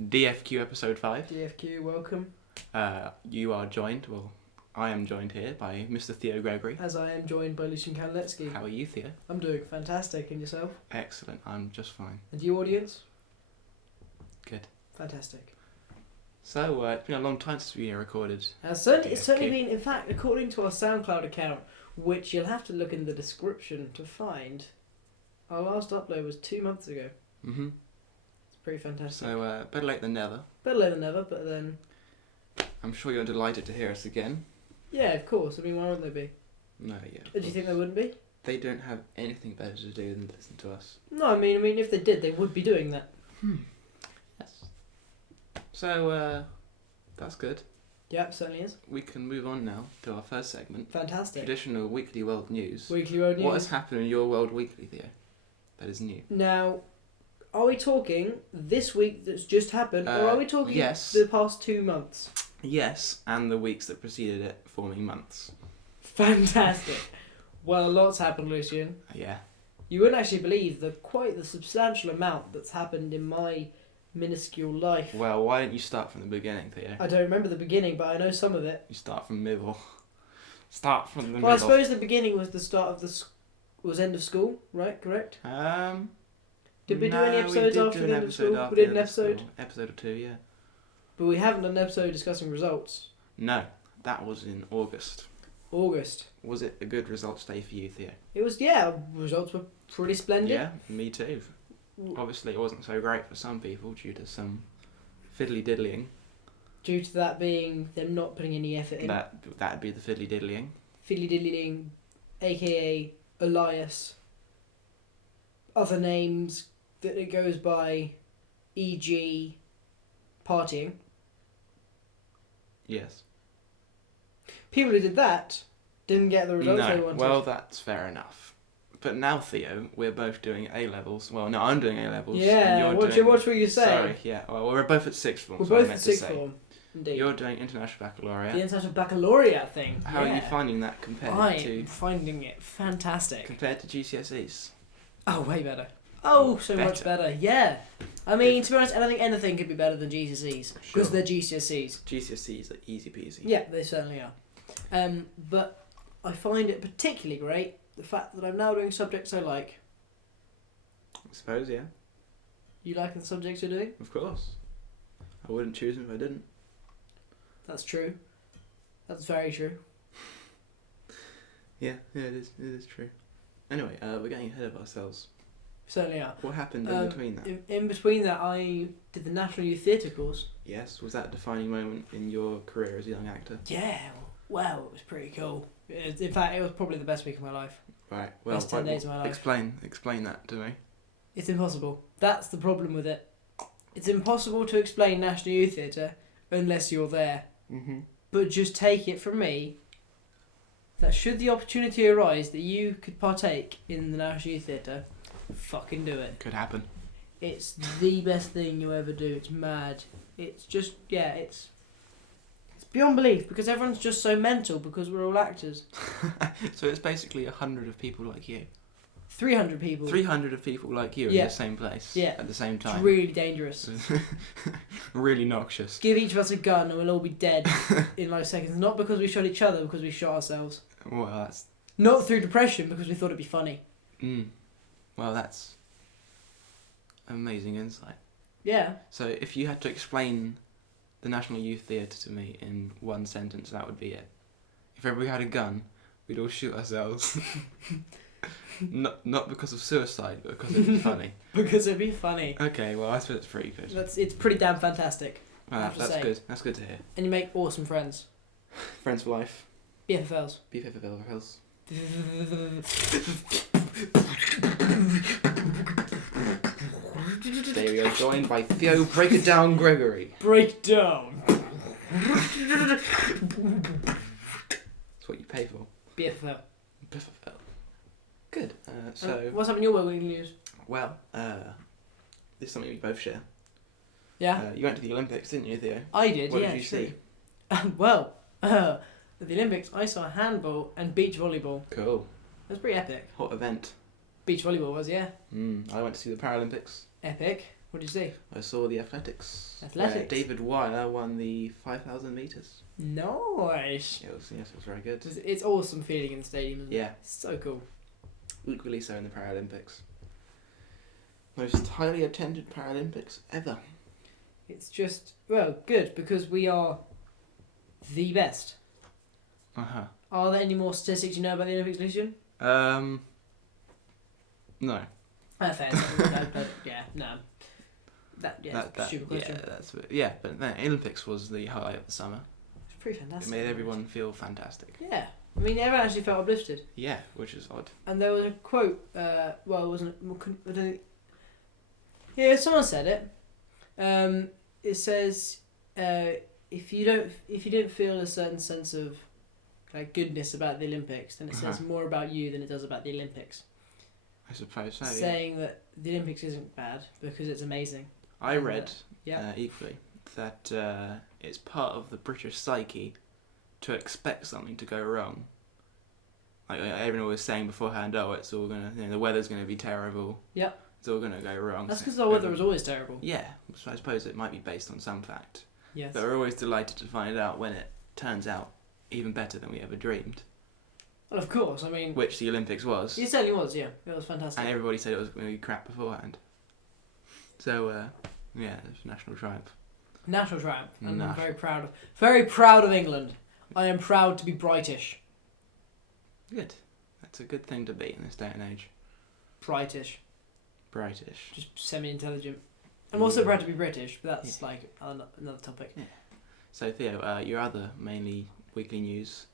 DFQ episode 5. DFQ, welcome. You are joined, I am joined here by Mr. Theo Gregory. As I am joined by Lucian Kanletsky. How are you, Theo? I'm doing fantastic, and yourself? Excellent, I'm just fine. And you, audience? Good. Fantastic. So, it's been a long time since we recorded. It's certainly been, in fact, according to our SoundCloud account, which you'll have to look in the description to find, our last upload was 2 months ago. Mm-hmm. It's pretty fantastic. So, better late than never. Better late than never, but then... I'm sure you're delighted to hear us again. Yeah, of course. I mean, why wouldn't they be? No, yeah. Do you think they wouldn't be? They don't have anything better to do than listen to us. No, I mean, if they did, they would be doing that. Yes. So, that's good. Yeah, certainly is. We can move on now to our first segment. Fantastic. Traditional weekly world news. Weekly world news. What has happened in your world weekly, Theo? That is new. Now, are we talking this week that's just happened, or are we talking the past 2 months? Yes, and the weeks that preceded it, forming months. Fantastic. Well, a lot's happened, Lucian. Yeah. You wouldn't actually believe quite the substantial amount that's happened in my minuscule life. Well, why don't you start from the beginning, Theo? I don't remember the beginning, but I know some of it. You start from middle. Start from the middle. Well, I suppose the beginning was the start of was end of school, right? Correct? Did we do any episodes after the end of school? We did an episode? Episode or two, yeah. But we haven't done an episode discussing results. No, that was in August. August. Was it a good results day for you, Theo? It was, yeah, results were pretty splendid. Yeah, me too. Obviously it wasn't so great for some people due to some fiddly-diddlying. Due to that being them not putting any effort in. That'd be the fiddly-diddlying. Fiddly-diddlying, a.k.a. Elias. Other names that it goes by, e.g. partying. Yes. People who did that didn't get the results they wanted. Well, that's fair enough. But now, Theo, we're both doing A-levels. Well, no, I'm doing A-levels. Yeah, and watch what you say. Sorry, yeah. Well, we're both at sixth form. We're both at sixth form, indeed. You're doing International Baccalaureate. The International Baccalaureate thing. How are you finding that compared to... I'm finding it fantastic. Compared to GCSEs? Oh, way better. Oh, so much better, yeah. I mean, to be honest, I don't think anything could be better than GCSEs. Because they're GCSEs. GCSEs are easy peasy. Yeah, they certainly are. But I find it particularly great, the fact that I'm now doing subjects I like. I suppose, yeah. You liking the subjects you're doing? Of course. I wouldn't choose them if I didn't. That's true. That's very true. Yeah, it is true. Anyway, we're getting ahead of ourselves. Certainly are. What happened in between that? In between that, I did the National Youth Theatre course. Yes, was that a defining moment in your career as a young actor? Yeah, well, it was pretty cool. In fact, it was probably the best week of my life. Right, well, best 10 days of my life. Explain that to me. It's impossible. That's the problem with it. It's impossible to explain National Youth Theatre unless you're there. Mm-hmm. But just take it from me that should the opportunity arise that you could partake in the National Youth Theatre, fucking do it. Could happen. It's the best thing you ever do. It's mad. It's just, yeah, it's beyond belief because everyone's just so mental because we're all actors. So it's basically 100 of people like you. 300 people. 300 of people like you in the same place at the same time. It's really dangerous. Really noxious. Give each of us a gun and we'll all be dead in like seconds. Not because we shot each other, because we shot ourselves. Well, that's... Not through depression, because we thought it'd be funny. Well, that's amazing insight. Yeah. So if you had to explain the National Youth Theatre to me in one sentence, that would be it. If everybody had a gun, we'd all shoot ourselves. Not because of suicide, but because it'd be funny. Because it'd be funny. Okay, well, I suppose it's pretty good. It's pretty damn fantastic. That's good. That's good to hear. And you make awesome friends. Friends for life. BFFLs. BFFLs. Today we are joined by Theo Break It Down Gregory. Break down. That's what you pay for. BFFL. BFFL. Good. So what's up in your world news? Well, this is something we both share. Yeah. You went to the Olympics, didn't you, Theo? I did. What did you see? Well, at the Olympics, I saw handball and beach volleyball. Cool. It was pretty epic. Hot event. Beach volleyball was, yeah. I went to see the Paralympics. Epic. What did you see? I saw the athletics. Athletics? David Wire won the 5,000 metres. Nice. It was very good. It's awesome feeling in the stadium, isn't it? Yeah. It's so cool. Equally so in the Paralympics. Most highly attended Paralympics ever. It's just, well, good, because we are the best. Uh-huh. Are there any more statistics you know about the Olympics, Lucian? No. Fair. No, but yeah, no. Stupid question. But the Olympics was the highlight of the summer. It's pretty fantastic. It made everyone feel fantastic. Yeah. I mean, everyone actually felt uplifted. Yeah, which is odd. And there was a quote, it wasn't, I don't think, yeah, someone said it. It says, if you don't feel a certain sense of like goodness about the Olympics, then it says more about you than it does about the Olympics. I suppose so. Saying that the Olympics isn't bad because it's amazing. I read equally that it's part of the British psyche to expect something to go wrong. Like everyone was saying beforehand, it's all gonna, the weather's gonna be terrible. Yep. It's all gonna go wrong. That's because the weather was always terrible. Yeah, so I suppose it might be based on some fact. Yes. But we're always delighted to find out when it turns out even better than we ever dreamed. Well, of course, I mean... Which the Olympics was. It certainly was, yeah. It was fantastic. And everybody said it was going to be crap beforehand. So, it's a national triumph. National triumph. And I'm very proud of England. I am proud to be British. Good. That's a good thing to be in this day and age. British. Just semi-intelligent. I'm also proud to be British, but that's like another topic. Yeah. So, Theo, your other mainly weekly news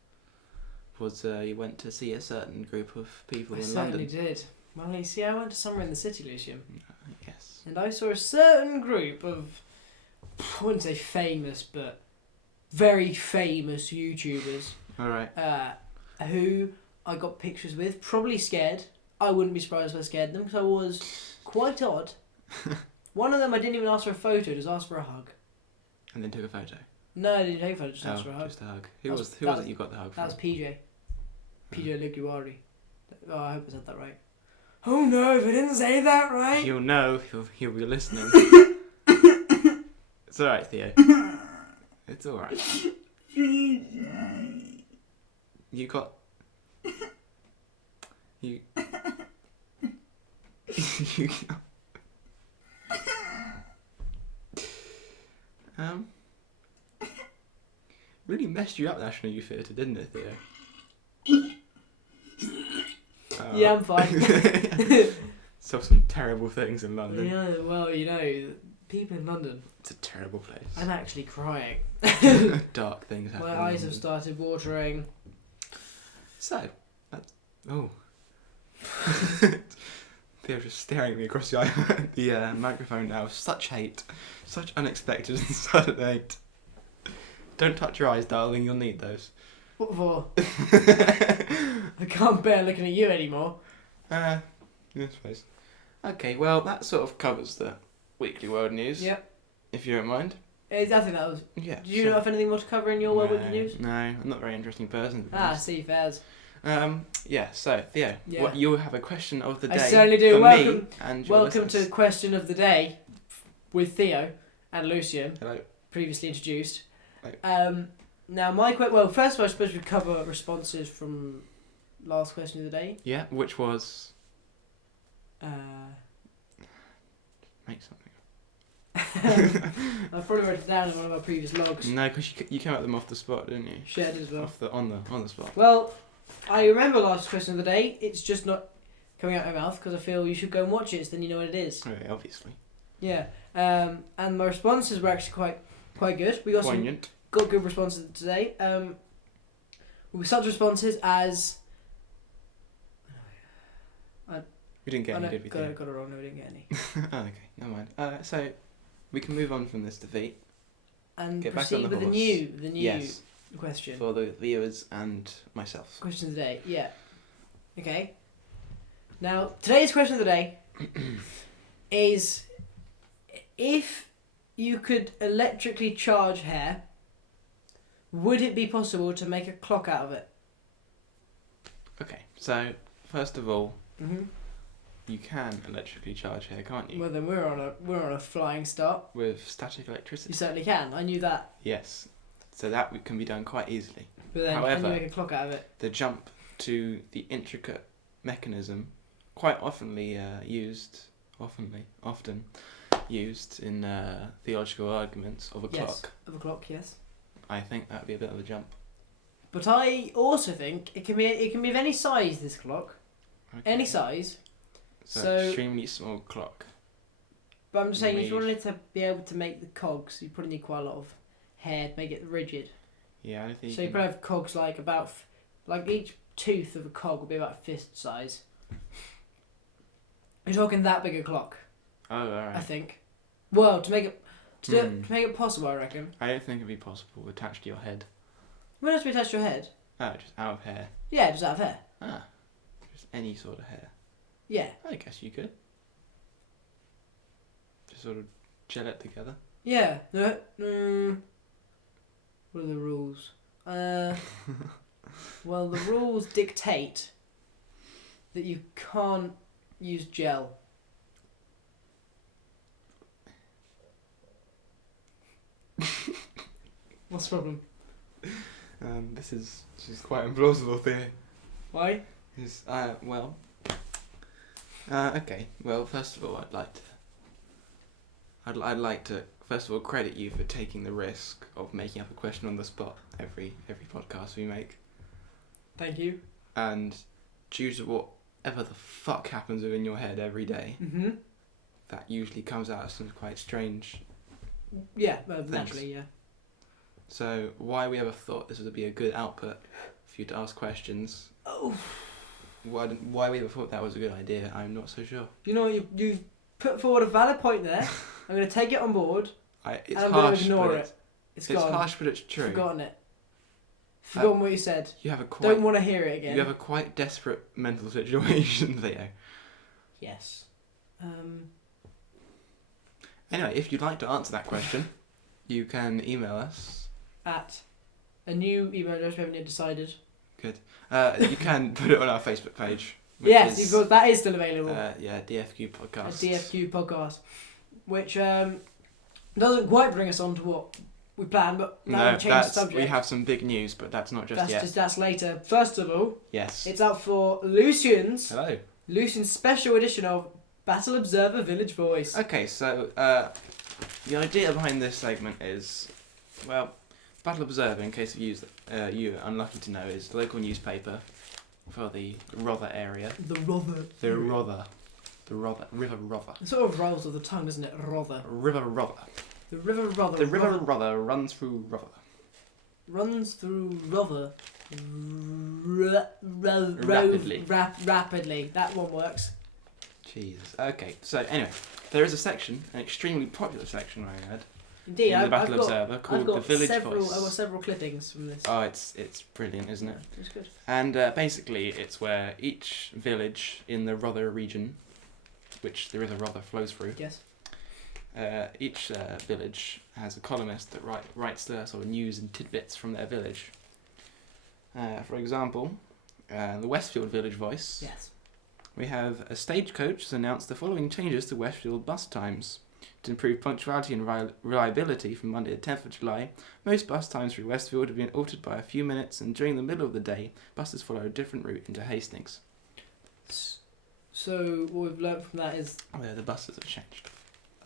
was you went to see a certain group of people in London. I certainly did. Well, you see, I went to somewhere in the city, Lucian. Yes. And I saw a certain group of, I wouldn't say famous, but very famous YouTubers. Alright. Who I got pictures with, probably scared. I wouldn't be surprised if I scared them, because I was quite odd. One of them I didn't even ask for a photo, just asked for a hug. And then took a photo? No, I didn't take a photo, just asked for a hug. Just a hug. Who was it you got the hug from? That was PJ. PJ Liguari. Oh, I hope I said that right. Oh no, if I didn't say that right. He'll know. He'll be listening. It's alright, Theo. It's alright. You got... You got... Really messed you up, National Youth Theatre, didn't it, Theo? Yeah, I'm fine. Saw some terrible things in London. Yeah, well, people in London. It's a terrible place. I'm actually crying. Dark things happen. My eyes have started watering. So, Theo's just staring at me across the microphone now. Such hate. Such unexpected and sudden hate. Don't touch your eyes, darling. You'll need those. What for? I can't bear looking at you anymore. I suppose. Okay, well, that sort of covers the weekly world news. Yep. If you don't mind. I think that was... Yeah. Do you know if anything more to cover in your world weekly news? No, I'm not a very interesting person. See, fairs. So, Theo, you have a question of the day. I certainly do. Welcome to Question of the Day with Theo and Lucian. Hello. Previously introduced. Hello. Now, first of all, I suppose we cover responses from last question of the day. Yeah, which was... Make something. I probably wrote it down in one of our previous logs. No, because you came up with them off the spot, didn't you? Shared as well. On the spot. Well, I remember last question of the day. It's just not coming out of my mouth because I feel you should go and watch it, so then you know what it is. Oh, yeah, obviously. Yeah. And my responses were actually quite good. We got Poignant. Got good responses today. With such responses as... We didn't get any, did we? Got it wrong. No, we didn't get any. Oh, okay. Never mind. So, we can move on from this defeat. And get proceed back on the with horse. the new question. For the viewers and myself. Question of the day, yeah. Okay. Now, today's question of the day is... If you could electrically charge hair, would it be possible to make a clock out of it? Okay, so first of all, You can electrically charge hair, can't you? Well, then we're on a flying start. With static electricity. You certainly can. I knew that. Yes. So that can be done quite easily. But then, However, can you make a clock out of it? the jump to the intricate mechanism, quite often used in theological arguments of a clock. Of a clock, yes. I think that would be a bit of a jump. But I also think it can be of any size. This clock, Okay. any size. So extremely small clock. But I'm just saying, if you Made- wanted to be able to make the cogs, you probably need quite a lot of hair to make it rigid. Yeah, I don't think. So you probably have cogs like like each tooth of a cog will be about fist size. You're talking that big a clock, Oh, alright. I think. Well, to make it possible, I reckon. I don't think it'd be possible attached to your head. Where does it attach to your head? Oh, just out of hair. Yeah, just out of hair. Ah, just any sort of hair. Yeah. I guess you could. Just sort of gel it together. Yeah. No. What are the rules? Well, the rules dictate that you can't use gel. What's the problem? This is quite implausible theory. Why? Okay. Well, first of all, I'd like to first of all credit you for taking the risk of making up a question on the spot every podcast we make. Thank you. And due to whatever the fuck happens within your head every day, that usually comes out as some quite strange. Yeah, well, naturally, yeah. So why we ever thought this would be a good output for you to ask questions? Oh. Why we ever thought that was a good idea? I'm not so sure. You know, you've put forward a valid point there. I'm going to take it on board. It's and I'm harsh, going to ignore but it. It's it's gone. harsh, but it's true. Forgotten it. Forgotten what you said. You have a quite. Don't want to hear it again. You have a quite desperate mental situation, Theo. Yes. Anyway, if you'd like to answer that question, you can email us. At a new email address we haven't yet decided. Good. You can put it on our Facebook page. Yes, because that is still available. Yeah, DFQ podcast. A DFQ podcast, which doesn't quite bring us on to what we planned, but that will change the subject. We have some big news, but that's not just yet. That's later. First of all, yes, it's out for Lucian's special edition of Battle Observer Village Voice. Okay, so the idea behind this segment is, well, Battle Observer, in case of you are unlucky to know, is the local newspaper for the Rother area. The Rother. River Rother. It sort of rolls off the tongue, doesn't it? Rother. River Rother. The River Rother. The River Rother runs through Rother. Runs through Rother. Rapidly. Rapidly. That one works. Jesus. Okay, so anyway, there is a section, an extremely popular section I heard, Indeed, in the Battle Observer called The Village Voice. I've got several clippings from this. Oh, it's brilliant, isn't it? It's good. And basically, it's where each village in the Rother region, which the River Rother flows through, Yes. each village has a columnist that writes the sort of news and tidbits from their village. For example, the Westfield Village Voice. Yes. We have a stagecoach has announced the following changes to Westfield bus times. To improve punctuality and reliability from Monday the 10th of July, most bus times through Westfield have been altered by a few minutes, and during the middle of the day, buses follow a different route into Hastings. So what we've learnt from that is The buses have changed.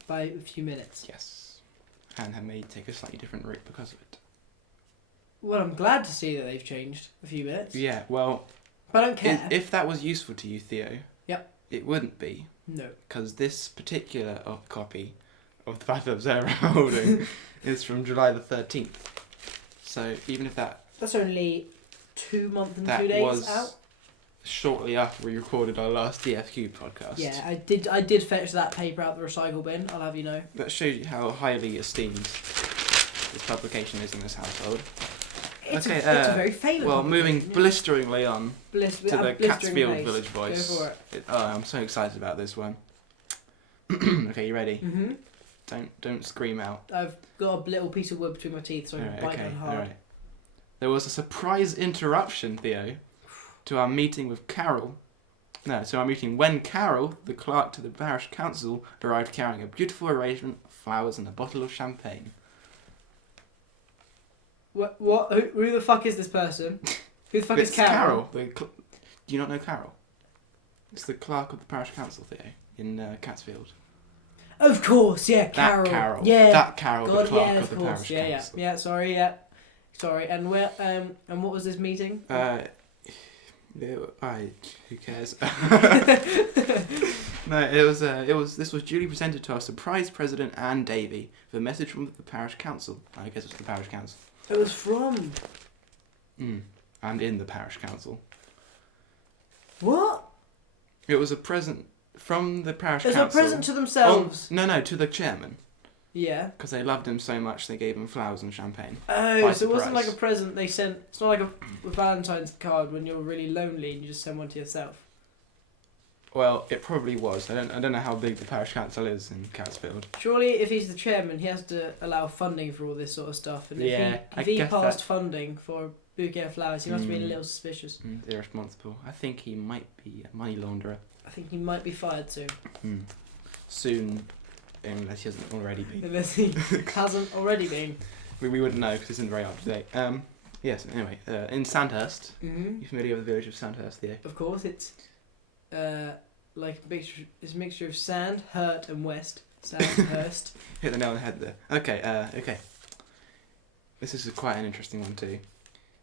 by a few minutes. Yes. And have made take a slightly different route because of it. Well, I'm glad to see that they've changed a few minutes. Yeah, well, But I don't care. if that was useful to you, Theo, Yep. It wouldn't be. No. Because this particular copy of the Battle Observer I'm holding is from July the 13th. So even if That's only 2 months and that 2 days was out. shortly after we recorded our last DFQ podcast. Yeah, I did fetch that paper out the recycle bin, I'll have you know. That shows you how highly esteemed this publication is in this household. It's a very failing Well, moving publication, yeah. blisteringly on to the blistering Catsfield pace. Village Voice. Go for it. I'm so excited about this one. Okay, you ready? Mm-hmm. Don't scream out. I've got a little piece of wood between my teeth so I can bite on hard. Alright. There was a surprise interruption, Theo, to our meeting with Carol No, so I'm reading, when Carol, the clerk to the parish council, arrived carrying a beautiful arrangement of flowers and a bottle of champagne. What? Who the fuck is this person? Who the fuck is Carol? Do you not know Carol? It's the clerk of the parish council, Theo, in Catsfield. Of course, yeah, Carol. That Carol. Yeah. That Carol, God, the clerk yeah, of the parish council. Yeah, sorry, yeah. Sorry, and where, and what was this meeting? Who cares? No, this was duly presented to our surprise president, Anne Davy, with a message from the parish council. I guess it's the parish council. It was from... And in the parish council. What? It was a present from the parish It was council. a present to themselves. No, to the chairman. Yeah. Because they loved him so much, they gave him flowers and champagne. Oh, so it wasn't like a present they sent... It's not like a Valentine's card when you're really lonely and you just send one to yourself. Well, it probably was. I don't know how big the parish council is in Catsfield. Surely, if he's the chairman, he has to allow funding for all this sort of stuff. And if he passed funding for a bouquet of flowers, he must be a little suspicious. Irresponsible. I think he might be a money launderer. I think he might be fired soon. Soon, unless he hasn't already been. Unless he hasn't already been. We wouldn't know because it's isn't very up to date. Yes. Anyway, in Sandhurst. Mm-hmm. You familiar with the village of Sandhurst, Theo? Of course, it's like it's a mixture of sand, hurt, and west. Sandhurst. Hit the nail on the head there. Okay. This is quite an interesting one too.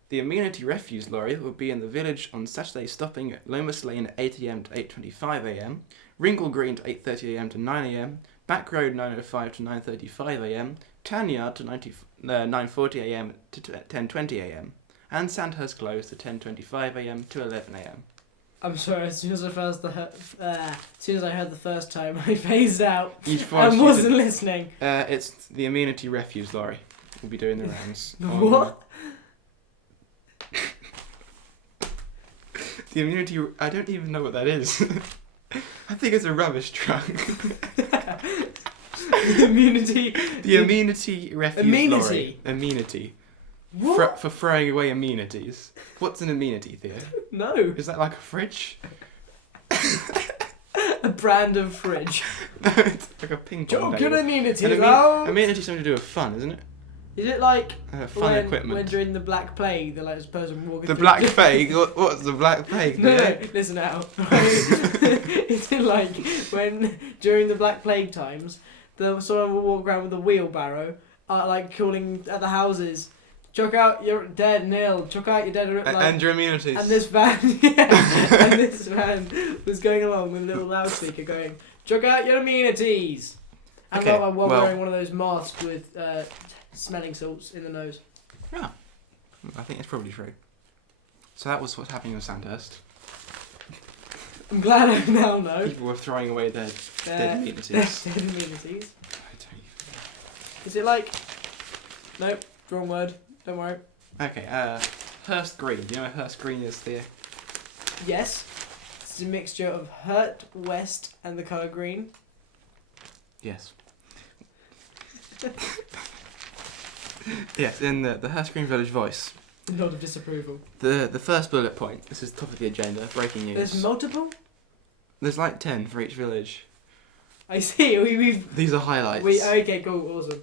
The amenity refuse lorry will be in the village on Saturday, stopping at Lomas Lane at 8 AM to 8:25 AM, Ringle Green to 8:30 AM to 9 AM, Back Road 9:05 to 9:35 AM, Tanyard to 9:40 AM to 10:20 AM, and Sandhurst Close to 10:25 AM to 11 AM. I'm sorry. As soon as I heard the first time, I phased out I and wasn't listening. It's the amenity refuse lorry. We'll be doing the rounds. What? The amenity... I don't even know what that is. I think it's a rubbish truck. The amenity... The amenity refuse lorry. Amenity. What? For throwing away amenities. What's an amenity, Theo? No. Is that like a fridge? A brand of fridge. No, it's like a ping pong table. Amenities. Amenity is something to do with fun, isn't it? Is it like fun equipment? When during the Black Plague, the person walking the through... Black Plague? What's the Black Plague? No, listen out. Is it like when during the Black Plague times, someone will walk around with a wheelbarrow, like calling at the houses, chuck out your dead nail, chuck out your dead... and your amenities. And this van, and this van was going along with a little loudspeaker going, chuck out your amenities. And okay, while wearing one of those masks with smelling salts in the nose. Yeah, I think it's probably true. So that was what's happening with Sandhurst. I'm glad I now know. People were throwing away their dead amenities. Dead amenities. Is it like... Nope, wrong word. Don't worry. Okay, Hurst Green. Do you know where Hurst Green is, Theo? Yes. It's a mixture of hurt, west, and the colour green. Yes. Yes, in the Hurst Green Village Voice. A lot of disapproval. The first bullet point. This is top of the agenda. Breaking news. There's multiple? There's like 10 for each village. I see. We've... These are highlights. Okay, cool. Awesome.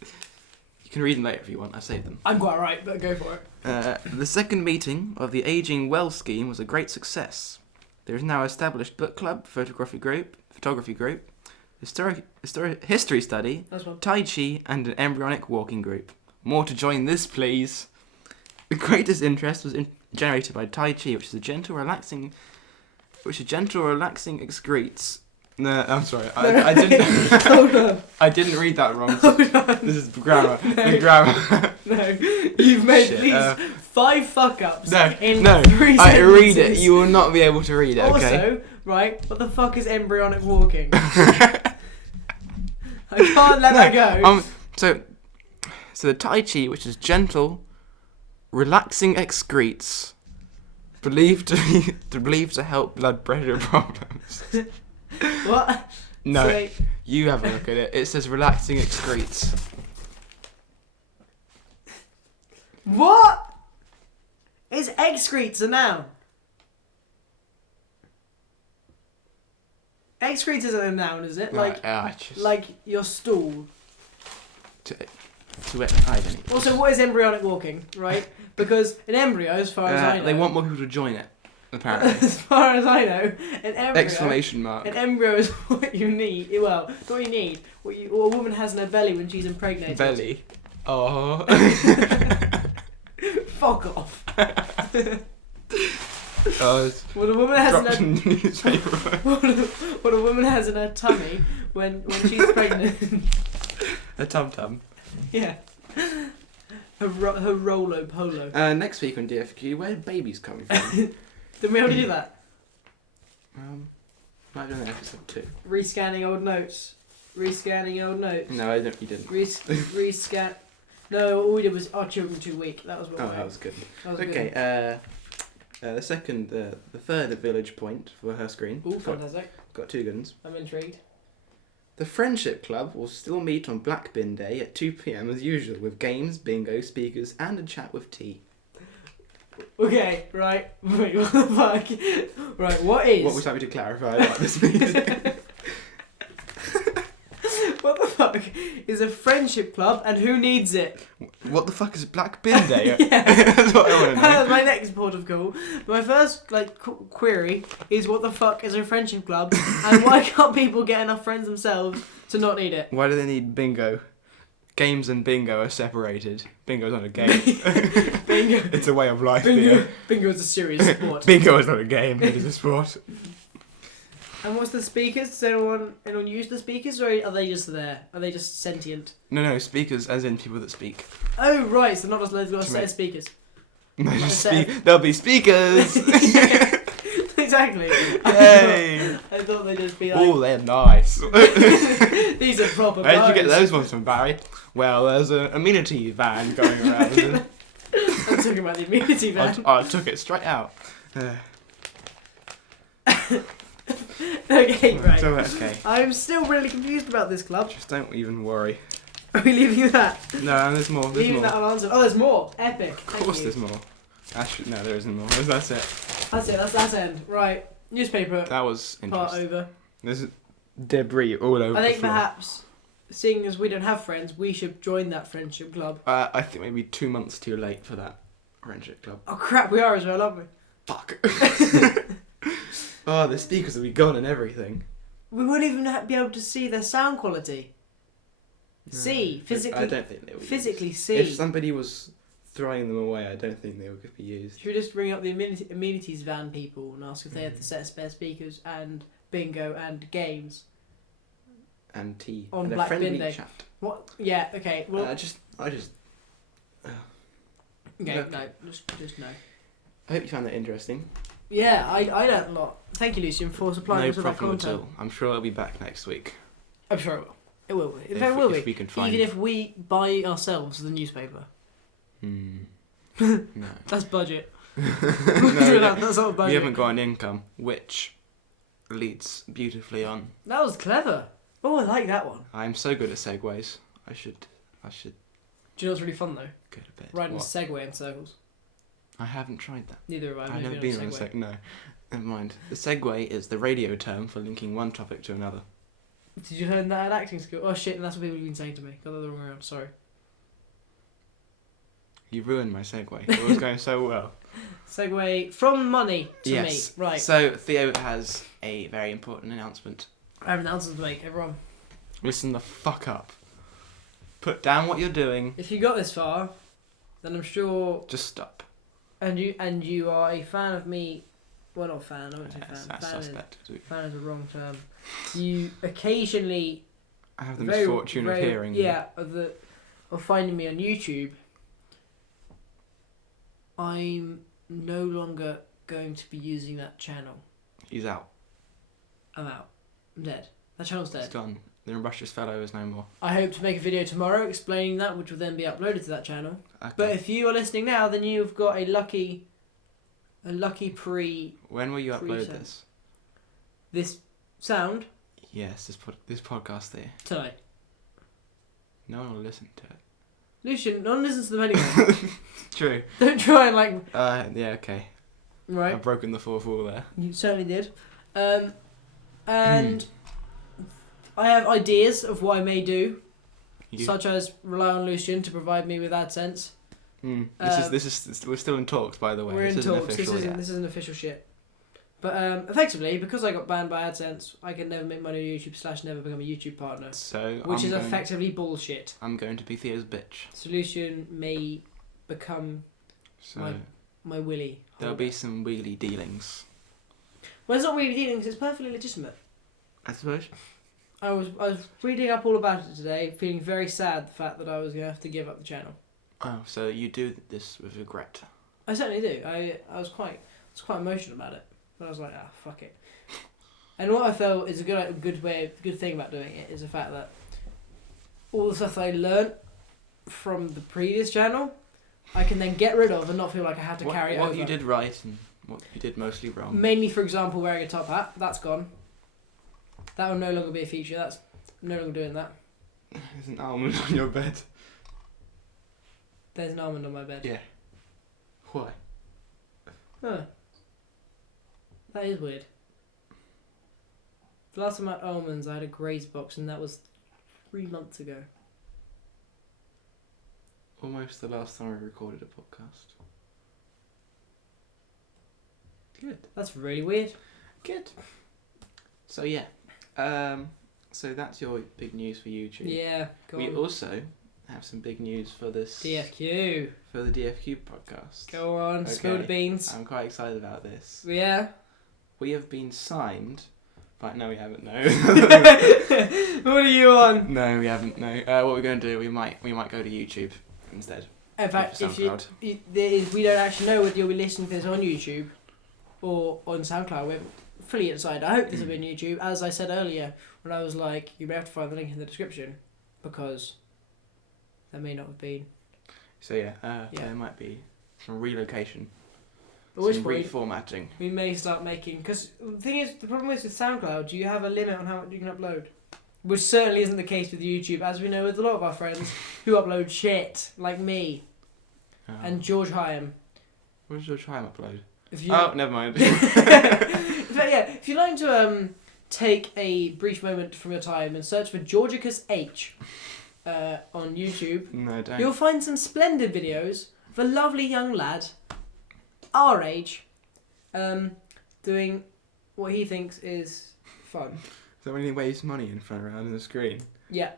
You can read them later if you want. I saved them. I'm quite right, but go for it. The second meeting of the Aging Well scheme was a great success. There is now established book club, photography group, history study, Tai Chi, and an embryonic walking group. More to join this, please. The greatest interest was generated by Tai Chi, which is gentle, relaxing excretes. No, I'm sorry. I didn't. Hold on. I didn't read that wrong. Hold on. This is grammar. No. Grammar. No, you've made at least 5 fuck-ups in 3 sentences. I read it. You will not be able to read it, okay? Also, right, what the fuck is embryonic walking? I can't let that go. So the Tai Chi, which is gentle, relaxing excretes, believed to help blood pressure problems. What? No, you have a look at it. It says relaxing excretes. What? Is excretes a noun? Excrete isn't a noun, is it? Like just like your stool. to I don't know. Also, what is embryonic walking, right? Because an embryo, as far as I know, they want more people to join it. Apparently. as far as I know, an embryo. Exclamation mark. An embryo is what you need. Well, not what you need. What a woman has in her belly when she's impregnated. Belly. Oh. Fuck off. What a woman has in her newspaper. what a woman has in her tummy when she's pregnant. A tum tum. Yeah. Her Rolo Polo. Next week on DFQ, where did babies coming from? Did we already do that? Might have done episode 2. Rescanning old notes. No, you didn't. Rescan. No, all we did was our children too weak. That was what. That was good. That was Okay. The third village point for her screen. Ooh, fantastic. Got 2 guns. I'm intrigued. The Friendship Club will still meet on Black Bin Day at 2 p.m. as usual with games, bingo, speakers, and a chat with tea. Okay, right. Wait, what the fuck? Right, what is... What would you like me to clarify about this meeting? What the fuck is a friendship club and who needs it? What the fuck is Black Bin Day? Yeah. That's what I want to know. That's my next port of call. My first query is what the fuck is a friendship club and why can't people get enough friends themselves to not need it? Why do they need bingo? Games and bingo are separated. Bingo's not a game. Bingo. It's a way of life. Bingo is a serious sport. Bingo is not a game. It is a sport. And what's the speakers? Does anyone use the speakers, or are they just there? Are they just sentient? No, speakers as in people that speak. Oh right, so not just they've got a set of speakers. No, just there'll be speakers. Exactly. Yay! I thought they'd just be like. Oh, they're nice. These are proper. Where did you get those ones from, Barry? Well, there's an amenity van going around. I'm talking about the amenity van. I took it straight out. Okay, right. Okay. I'm still really confused about this club. Just don't even worry. Are we leaving that? No, there's more. Leaving that unanswered. Oh, there's more. Epic. Of course there's more. Actually, no, there isn't more. That's it. That's it. That's that end. Right. Newspaper. That was part interesting. over. There's debris all over I the think floor. perhaps, seeing as we don't have friends, we should join that friendship club. I think maybe 2 months too late for that friendship club. Oh crap, we are as well, aren't we? Fuck. Oh, the speakers will be gone and everything. We won't even be able to see their sound quality. Physically. I don't think they will. Physically see. If somebody was throwing them away, I don't think they would be used. Should we just ring up the amenities van people and ask if they have the set of spare speakers and bingo and games? And tea. On and Black a friendly Bin Day. chat. What? Yeah. Okay. Well. I just. Okay. Look. No. Just no. I hope you found that interesting. Yeah, I learnt a lot. Thank you, Lucian, for supplying No us with that problem at content. all. I'm sure it'll be back next week. I'm sure it will. It will be. In If- fact, it will if be. we can find Even if we buy ourselves the newspaper. No. That's budget. No, That's not budget. we haven't got an income, which leads beautifully on. That was clever. Oh, I like that one. I'm so good at segues. I should Do you know what's really fun though? go to bed. Riding a What? Segway in circles. I haven't tried that. Neither have I. I've never been on a Segway. No. Never mind. The segue is the radio term for linking one topic to another. Did you learn that at acting school? Oh shit, and that's what people have been saying to me. Got that the wrong way around. Sorry. You ruined my segue. It was going so well. Segway from money to Yes. me. Right. So Theo has a very important announcement. I have an announcement to make, everyone. Listen the fuck up. Put down what you're doing. If you got this far, then I'm sure. Just stop. And you are a fan of me. Well, not fan. I wouldn't say fan. That's Fan suspect. fan is a wrong term. You occasionally. I have the very- misfortune very- of hearing you. Yeah, of finding me on YouTube. I'm no longer going to be using that channel. He's out. I'm out. I'm dead. That channel's He's dead. gone. The Russia's fellow is no more. I hope to make a video tomorrow explaining that, which will then be uploaded to that channel. Okay. But if you are listening now, then you've got a lucky pre. When will you upload Pre-sent. this? This sound Yes, this podcast there. tonight. No one will listen to it. Lucian, no one listens to them anyway. True. Don't try and like. Yeah, okay. Right. I've broken the fourth wall there. You certainly did. And I have ideas of what I may do, You- such as rely on Lucian to provide me with AdSense. This is we're still in talks, by the way. We're in This talks. Isn't official yet. This isn't official shit. But effectively, because I got banned by AdSense, I can never make money on YouTube / never become a YouTube partner, So which is effectively bullshit. I'm going to be Theo's bitch. So Lucian may become So my willy. there'll be some wheelie dealings. Well, it's not really dealing because it's perfectly legitimate. I suppose. I was reading up all about it today, feeling very sad the fact that I was going to have to give up the channel. Oh, so you do this with regret. I certainly do. I was quite emotional about it, but I was like, fuck it. And what I felt is a good thing about doing it is the fact that all the stuff I learnt from the previous channel, I can then get rid of and not feel like I have to carry it over. What you did right and what you did mostly wrong. Mainly, for example, wearing a top hat. That's gone. That will no longer be a feature. That's no longer doing that. There's an almond on your bed. There's an almond on my bed. Yeah. Why? Huh. That is weird. The last time I had almonds, I had a Graze box, and that was 3 months ago. Almost the last time I recorded a podcast. Good. That's really weird. Good. So yeah. So that's your big news for YouTube. Yeah. Go We on. also have some big news for this DFQ. for the DFQ podcast. Go on. Spill the Okay. beans. I'm quite excited about this. Yeah. We have been signed, but no, we haven't. No. What are you on? No, we haven't. No. What we're going to do? We might go to YouTube instead. In fact, Of if you, SoundCloud. we don't actually know whether you'll be listening to this on YouTube or on SoundCloud. We're fully inside. I hope this will be on YouTube. As I said earlier, when I was like, you may have to find the link in the description because there may not have been. So yeah, there might be some relocation, At which some point, reformatting. we may start making. Because the thing is, the problem is with SoundCloud, you have a limit on how much you can upload. Which certainly isn't the case with YouTube, as we know with a lot of our friends who upload shit, like me and George Hyam. What does your time upload? If you, Oh, never mind. But yeah, if you'd like to take a brief moment from your time and search for Georgicus H on YouTube, No, don't. you'll find some splendid videos of a lovely young lad, our age, doing what he thinks is fun. So when he waves money in front around on the screen, Yeah.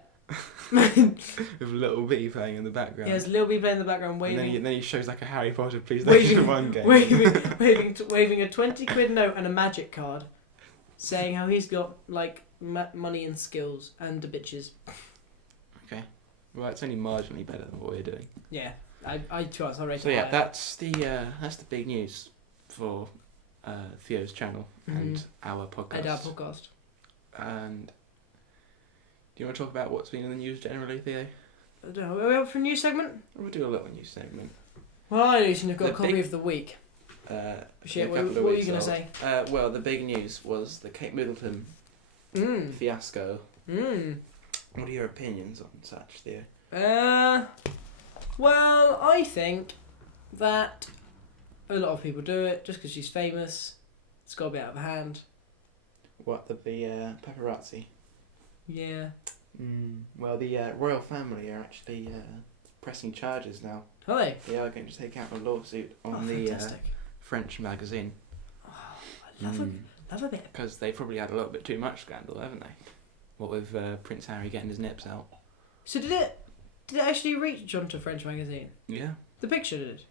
with Little B playing in the background. He has Lil B playing in the background, And waving. then he shows like a Harry Potter PlayStation Waving- 1 game. waving a 20 quid note and a magic card, saying how he's got like money and skills and the bitches. Okay. Well, it's only marginally better than what we're doing. Yeah, I trust. I rate So it yeah, higher. that's the big news for Theo's channel and our podcast. And our podcast. And do you want to talk about what's been in the news generally, Theo? I don't know. Are we up for a new segment? We'll do a little news segment. Well, I know you've got The a copy big- of the week. Shit, a what couple of were you weeks going to old. say? Well, the big news was the Kate Middleton fiasco. What are your opinions on such, Theo? Well, I think that a lot of people do it just because she's famous. It's got to be out of hand. What, the paparazzi? Yeah. Well, the royal family are actually pressing charges now. Are they? They are going to take out a lawsuit on Oh, the fantastic. French magazine. Oh, I love a bit. Because they probably had a little bit too much scandal, haven't they? What with Prince Harry getting his nips out. So did it actually reach onto French magazine? Yeah. The picture did.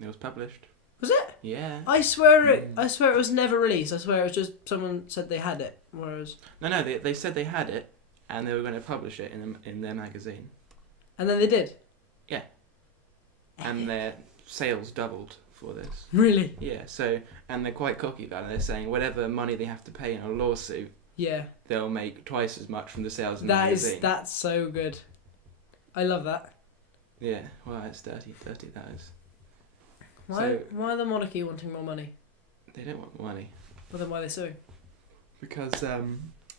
It was published. Was it? Yeah. I swear it was never released. I swear it was just someone said they had it. Whereas. No, they said they had it, and they were going to publish it in their magazine. And then they did. Yeah. And their sales doubled for this. Really? Yeah. So, and they're quite cocky about it. They're saying whatever money they have to pay in a lawsuit, Yeah. they'll make twice as much from the sales in the magazine. That's so good. I love that. Yeah. Well, it's dirty. That is. Why are the monarchy wanting more money? They don't want money. Well, then why are they suing? Because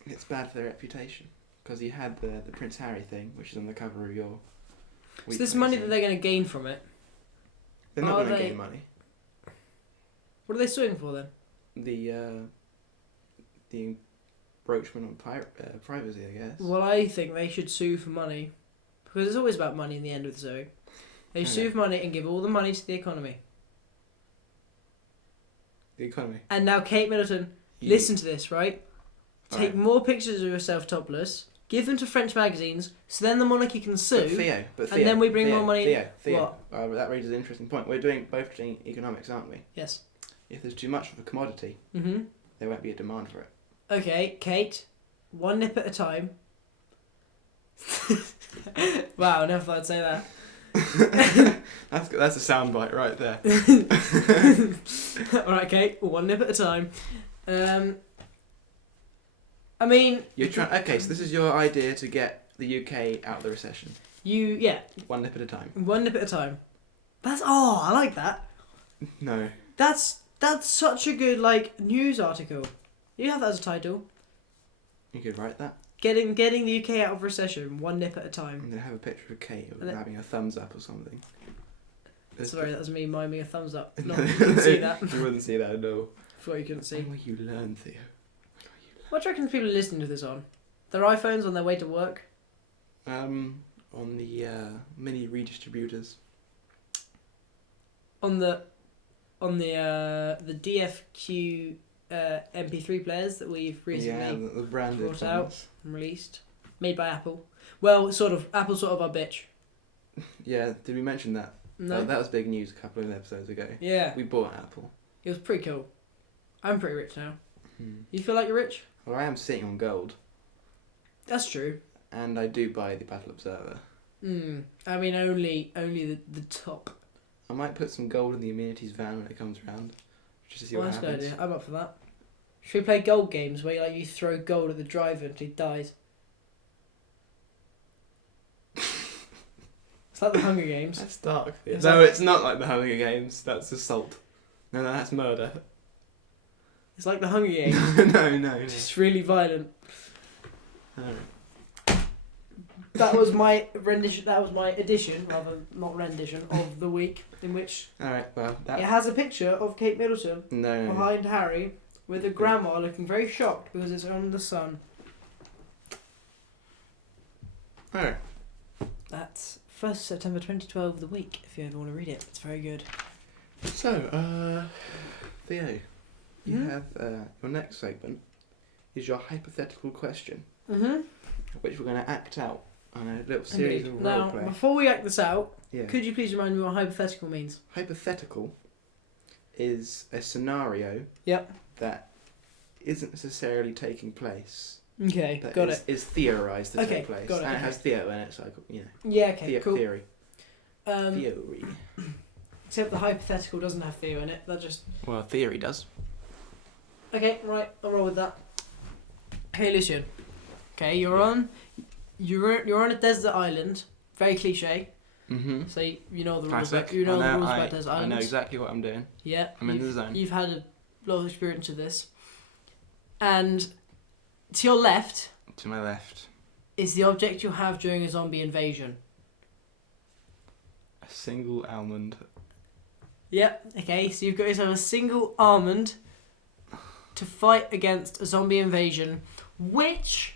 it's bad for their reputation. Because you had the Prince Harry thing, which is on the cover of your. So this money that they're going to gain from it. They're not are going to they- gain money. What are they suing for then? The encroachment on privacy, I guess. Well, I think they should sue for money. Because it's always about money in the end with Zoe. They sue for money and give all the money to the economy. The economy. And now Kate Middleton, listen to this, right? Take more pictures of yourself topless, give them to French magazines, so then the monarchy can sue. But Theo, and then we bring more money. Theo. That raises an interesting point. We're both doing economics, aren't we? Yes. If there's too much of a commodity, there won't be a demand for it. Okay, Kate, one nip at a time. Wow, I never thought I'd say that. That's a soundbite right there. Alright, Kate, one nip at a time. I mean... You're trying. Okay, so this is your idea to get the UK out of the recession. Yeah. One nip at a time. One nip at a time. I like that. No. That's such a good, news article. You have that as a title. You could write that. Getting the UK out of recession, one nip at a time. And then have a picture of Kate having a thumbs up or something. Sorry, that was me miming a thumbs up. No, you couldn't see that. You wouldn't see that at all. Thought you couldn't see. When will you learn, Theo? What do you reckon people are listening to this on? Their iPhones on their way to work? On the mini redistributors. On the DFQ MP3 players that we've recently the branded brought ones. out and released, made by Apple. Well, sort of. Apple's sort of our bitch. Yeah, did we mention that? No. That was big news a couple of episodes ago. Yeah. We bought Apple. It was pretty cool. I'm pretty rich now. You feel like you're rich? Well, I am sitting on gold. That's true. And I do buy the Battle Observer. I mean, only the top. I might put some gold in the amenities van when it comes around, just to see what That's happens. a good idea. I'm up for that. Should we play gold games where you throw gold at the driver until he dies? It's like the Hunger Games. That's dark. It's It's not like the Hunger Games. That's assault. No, that's murder. It's like the Hunger Games. No. It's really violent. Alright. That was my rendition. That was my edition, rather not rendition, of the week in which Alright, well, that... it has a picture of Kate Middleton No. behind Harry with a grandma looking very shocked because it's on the sun. Alright. That's 1st September 2012, the week. If you ever want to read it, it's very good. So, Theo, you have your next segment is your hypothetical question, which we're going to act out on a little series of Now, roleplay. before we act this out, Yeah. could you please remind me what hypothetical means? Hypothetical is a scenario that isn't necessarily taking place. Okay, That got is, it. is theorized to Okay, take place. got it, And it okay. has Theo in it, so Yeah, okay, cool. theory. Theory. Except the hypothetical doesn't have Theo in it. That just... Well, theory does. Okay, right, I'll roll with that. Hey, Lucian. Okay, you're on a desert island. Very cliche. Mm-hmm. So you know the rules. Classic. You know the rules I about desert islands. know exactly what I'm doing. Yeah, I'm in the zone. You've had a lot of experience of this. And to your left To my left, is the object you'll have during a zombie invasion. a single almond. Yep. Okay, so you've got yourself a single almond to fight against a zombie invasion, which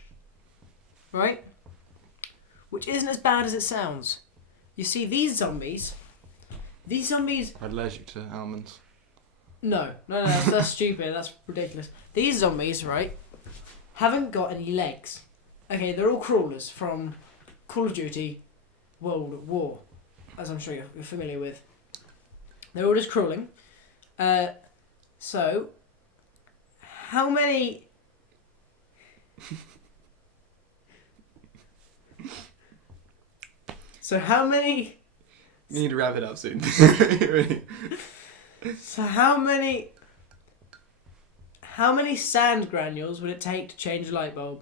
isn't as bad as it sounds. You see, these zombies. I'm allergic to almonds. No, that's stupid. That's ridiculous. These zombies, right, haven't got any legs. Okay, they're all crawlers from Call of Duty World at War, as I'm sure you're familiar with. They're all just crawling. So, how many... So how many... You need to wrap it up soon. So how many sand granules would it take to change a light bulb?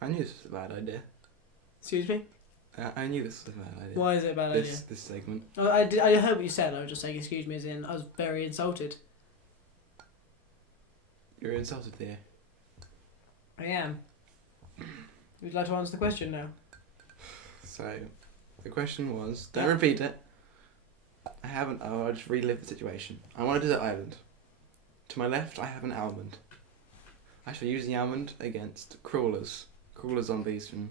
I knew this was a bad idea. Excuse me? I knew this was a bad idea. Why is it a bad idea? This segment. Oh, I heard what you said. I was just saying excuse me as in I was very insulted. You're insulted there. I am. Would you like to answer the question now? So, the question was... Don't repeat it. I have an... Oh, I'll just relive the situation. I'm on a desert island. To my left, I have an almond. I shall use the almond against crawlers. Crawler zombies from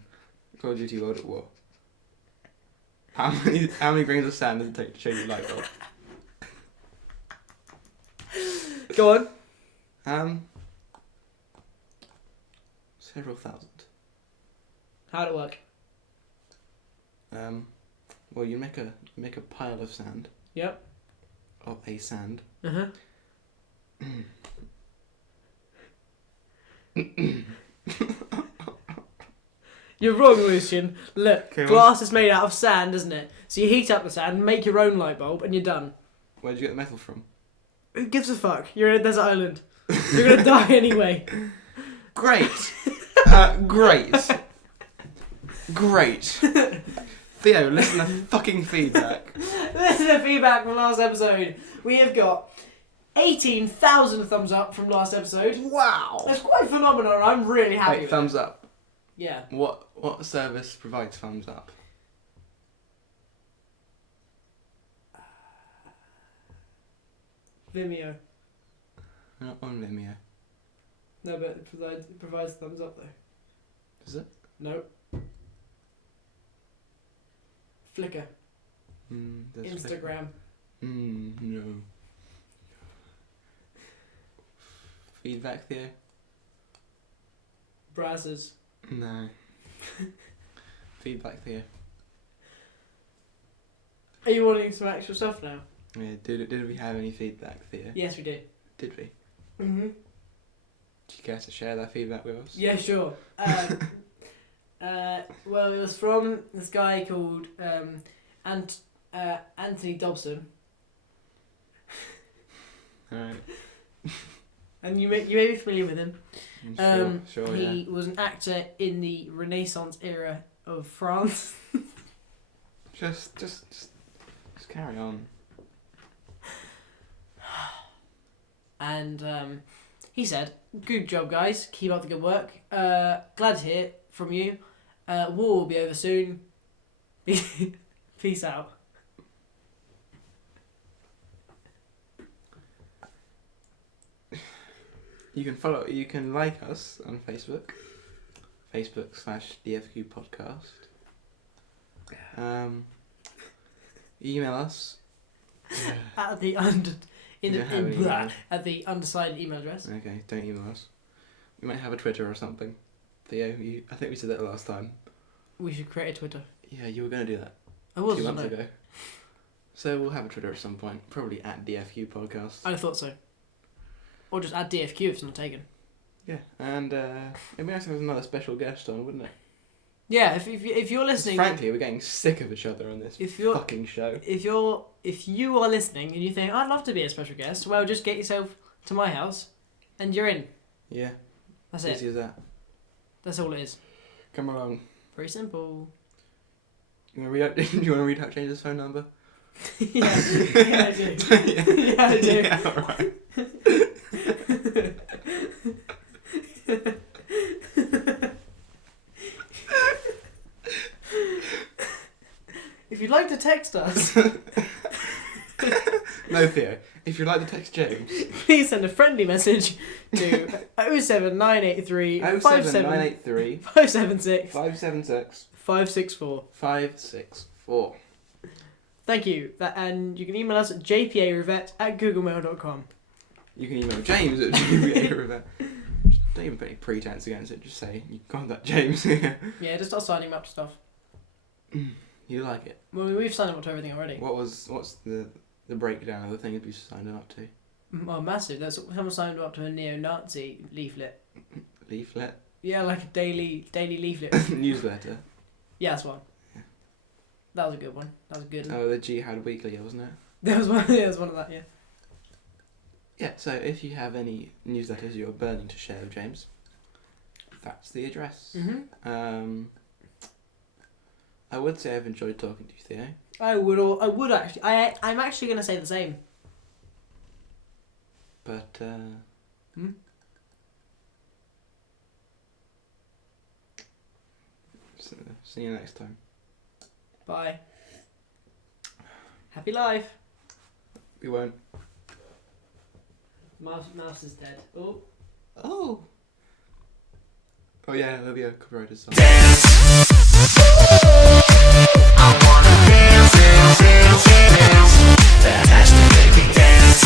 Call of Duty World at War. How many grains of sand does it take to change a light bulb? Go on. Several thousand. How'd it work? Well, you make a pile of sand. Yep. Of a sand. Uh-huh. You're wrong, Lucian. Look, Okay, glass is made out of sand, isn't it? So you heat up the sand, make your own light bulb, and you're done. Where'd you get the metal from? Who gives a fuck? You're in a desert island. You're gonna die anyway. Great. Great. Great. Theo, listen to fucking feedback. Listen to feedback from last episode. We have got 18,000 thumbs up from last episode. Wow. That's quite phenomenal. I'm really happy Wait, with thumbs it. up. Yeah. What service provides thumbs up? Vimeo. We're not on Vimeo. No, but it provides thumbs up though. Is it? No. Flickr. There's Instagram. No. Feedback, Theo? Brazzers. No. Feedback, Theo? Are you wanting some extra stuff now? Yeah, did we have any feedback, Theo? Yes, we did. Did we? Mm-hmm. Do you care to share that feedback with us? Yeah, sure. Well, it was from this guy called Anthony Dobson. Alright. And you may be familiar with him. Sure, he was an actor in the Renaissance era of France. Just carry on. And he said, "Good job, guys. Keep up the good work. Glad to hear from you. War will be over soon. Peace out." You can like us on Facebook. Facebook.com/DFQ podcast. Email us. At the at the underside email address. Okay, don't email us. We might have a Twitter or something. Theo, I think we said that last time. We should create a Twitter. Yeah, you were going to do that I was 2 months ago. So we'll have a Twitter at some point, probably at DFQ podcast. I thought so. Or just add DFQ if it's not taken. Yeah, and it'd be nice to have another special guest on, wouldn't it? Yeah, if you're listening. Frankly, we're getting sick of each other on this fucking show. If you are listening and you think I'd love to be a special guest, well, just get yourself to my house, and you're in. Yeah. That's Easy it. as that. That's all it is. Come along. Very simple. You want to read out James's phone number? yeah, I do. Yeah, I do. Yeah, alright. If you'd like to text us, no, Theo. If you'd like to text James, please send a friendly message to 07983 07983 576 576 564. 564. Thank you. And you can email us at jparivette@googlemail.com. You can email James at jparivette. Don't even put any pretense against it. Just say you can contact James. Yeah, just start signing him up to stuff. You like it? Well, we've signed him up to everything already. What's the breakdown of the things we signed him up to? Oh, massive. There's someone signed him up to a neo-Nazi leaflet. Leaflet? Yeah, like a daily leaflet. Newsletter. Yeah, that's one. Yeah. That was a good one. That was good. Oh, the Jihad Weekly, wasn't it? There was one. There was one of that. Yeah. Yeah. So if you have any newsletters you're burning to share with James, that's the address. Mhm. I would say I've enjoyed talking to you, Theo. I would actually. I'm actually gonna say the same. But see you next time. Bye. Happy life. We won't. Mouse is dead. Oh. Oh. Oh yeah, that'll be a copyrighted song. Dance. I wanna dance, dance, dance, dance. Fantastic, baby, dance.